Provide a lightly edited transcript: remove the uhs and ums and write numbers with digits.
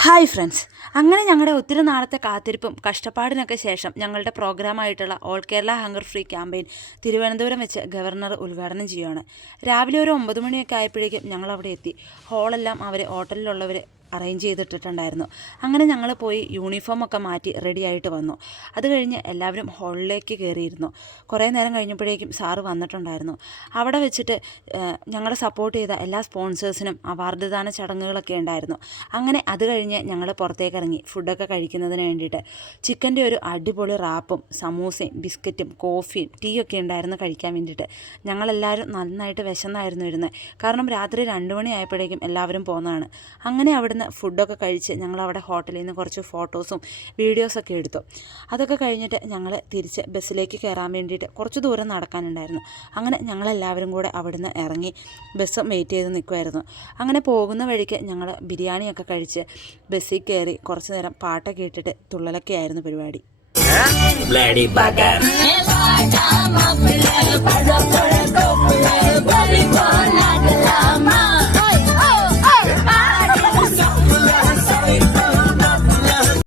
Hi friends, അങ്ങനെ ഞങ്ങളുടെ ഒത്തിരി നാളത്തെ കാത്തിരിപ്പും കഷ്ടപ്പാടിനൊക്കെ ശേഷം ഞങ്ങളുടെ പ്രോഗ്രാമായിട്ടുള്ള all Kerala hunger free campaign Thiruvananthapuram വെച്ച് ഗവർണർ ഉദ്ഘാടനം ചെയ്യുകയാണ്. രാവിലെ ഒരു 9 മണിയൊക്കെ ആയപ്പോഴേക്കും ഞങ്ങൾ അവിടെ എത്തി. ഹോളെല്ലാം അവർ ഹോട്ടലിലുള്ളവർ അറേഞ്ച് ചെയ്തിട്ടുണ്ടായിരുന്നു. അങ്ങനെ ഞങ്ങൾ പോയി യൂണിഫോമൊക്കെ മാറ്റി റെഡി ആയിട്ട് വന്നു. അത് കഴിഞ്ഞ് എല്ലാവരും ഹാളിലേക്ക് കയറിയിരുന്നു. കുറേ നേരം കഴിഞ്ഞപ്പോഴേക്കും സാറ് വന്നിട്ടുണ്ടായിരുന്നു. അവിടെ വെച്ചിട്ട് ഞങ്ങളെ സപ്പോർട്ട് ചെയ്ത എല്ലാ സ്പോൺസേഴ്സിനും അവാർഡ് ദാന ചടങ്ങുകളൊക്കെ ഉണ്ടായിരുന്നു. അങ്ങനെ അത് കഴിഞ്ഞ് ഞങ്ങൾ പുറത്തേക്ക് ഇറങ്ങി ഫുഡൊക്കെ കഴിക്കുന്നതിന് വേണ്ടിയിട്ട്. ചിക്കൻ്റെ ഒരു അടിപൊളി റാപ്പും സമൂസയും ബിസ്ക്കറ്റും കോഫിയും ടീയൊക്കെ ഉണ്ടായിരുന്നു കഴിക്കാൻ വേണ്ടിയിട്ട്. ഞങ്ങളെല്ലാവരും നന്നായിട്ട് വിശന്നായിരുന്നു ഇരുന്നത്. കാരണം രാത്രി 2 മണി ആയപ്പോഴേക്കും എല്ലാവരും പോകുന്നതാണ്. അങ്ങനെ അവിടുന്ന് ഫുഡൊക്കെ കഴിച്ച് ഞങ്ങളവിടെ ഹോട്ടലിൽ നിന്ന് കുറച്ച് ഫോട്ടോസും വീഡിയോസൊക്കെ എടുത്തു. അതൊക്കെ കഴിഞ്ഞിട്ട് ഞങ്ങൾ തിരിച്ച് ബസ്സിലേക്ക് കയറാൻ വേണ്ടിയിട്ട് കുറച്ച് ദൂരം നടക്കാനുണ്ടായിരുന്നു. അങ്ങനെ ഞങ്ങളെല്ലാവരും കൂടെ അവിടുന്ന് ഇറങ്ങി ബസ്സും വെയിറ്റ് ചെയ്ത് നിൽക്കുമായിരുന്നു. അങ്ങനെ പോകുന്ന വഴിക്ക് ഞങ്ങൾ ബിരിയാണിയൊക്കെ കഴിച്ച് ബസ്സിൽ കയറി കുറച്ച് നേരം പാട്ടൊക്കെ ഇട്ടിട്ട് തുള്ളലൊക്കെ ആയിരുന്നു പരിപാടി.